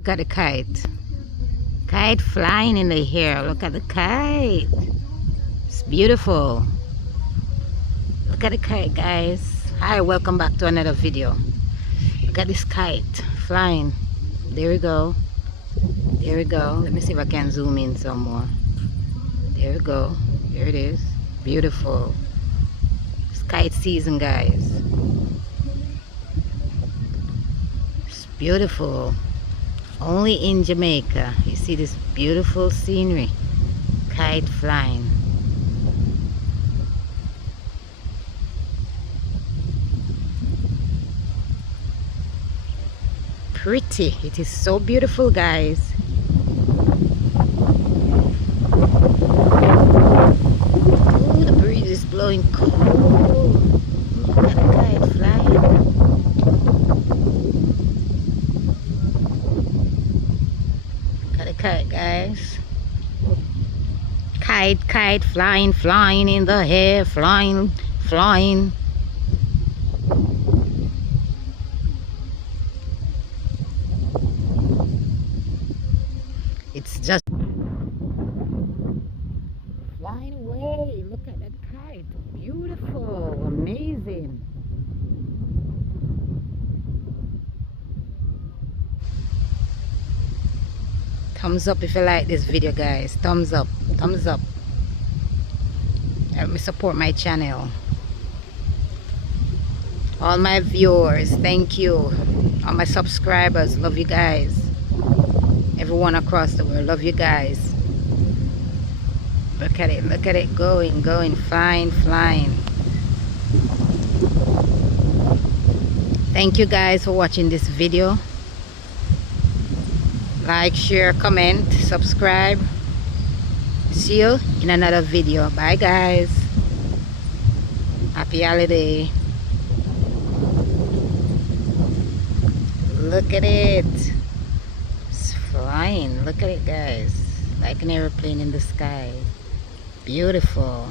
Look at the kite. Kite flying in the air. Look at the kite. It's beautiful. Look at the kite, guys. Hi, welcome back to another video. Look at this kite flying. There we go. There we go. Let me see if I can zoom in some more. There we go. There it is. Beautiful. It's kite season, guys. It's beautiful. Only in Jamaica. You see this beautiful scenery. Kite flying. Pretty. It is so beautiful, guys. Oh, the breeze is blowing cold. Look at the kite flying. Look at the kite, guys. Kite flying in the air, flying. It's just flying away. Look at that kite. Beautiful. Amazing. Thumbs up if you like this video, guys. Thumbs up. Thumbs up. Help me support my channel. All my viewers, thank you. All my subscribers, love you guys. Everyone across the world, love you guys. Look at it, going, flying. Thank you guys for watching this video. Like, share, comment, subscribe. See you in another video. Bye, guys. Happy holiday. Look at it. Flying. Look at it, guys, like an airplane in the sky. Beautiful.